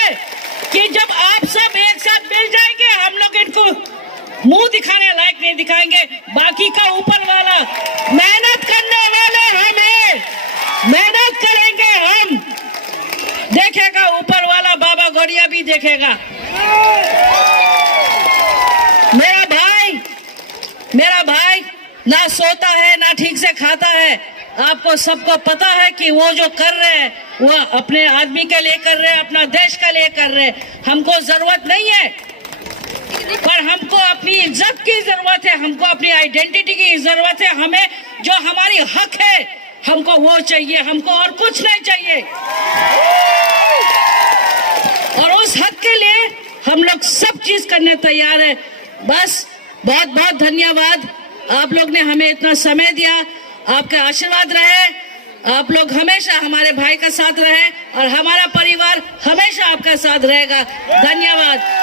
है कि जब आप सब एक साथ मिल जाएंगे, हम लोग इनको मुंह दिखाने लायक नहीं दिखाएंगे। बाकी का ऊपर वाला, मेहनत करने वाले हम हैं, मेहनत करेंगे हम, देखेगा ऊपर वाला, बाबा गौड़िया भी देखेगा। मेरा भाई ना सोता है ना ठीक से खाता है। आपको सबको पता है कि वो जो कर रहे हैं वो अपने आदमी के लिए कर रहे हैं, अपना देश के लिए कर रहे हैं। हमको जरूरत नहीं है, पर हमको अपनी इज्जत की जरूरत है, हमको अपनी आइडेंटिटी की जरूरत है। हमें जो हमारी हक है हमको वो चाहिए, हमको और कुछ नहीं चाहिए। और उस हक के लिए हम लोग सब चीज करने तैयार है। बस बहुत बहुत धन्यवाद, आप लोग ने हमें इतना समय दिया। आपका आशीर्वाद रहे, आप लोग हमेशा हमारे भाई का साथ रहे और हमारा परिवार हमेशा आपका साथ रहेगा। धन्यवाद।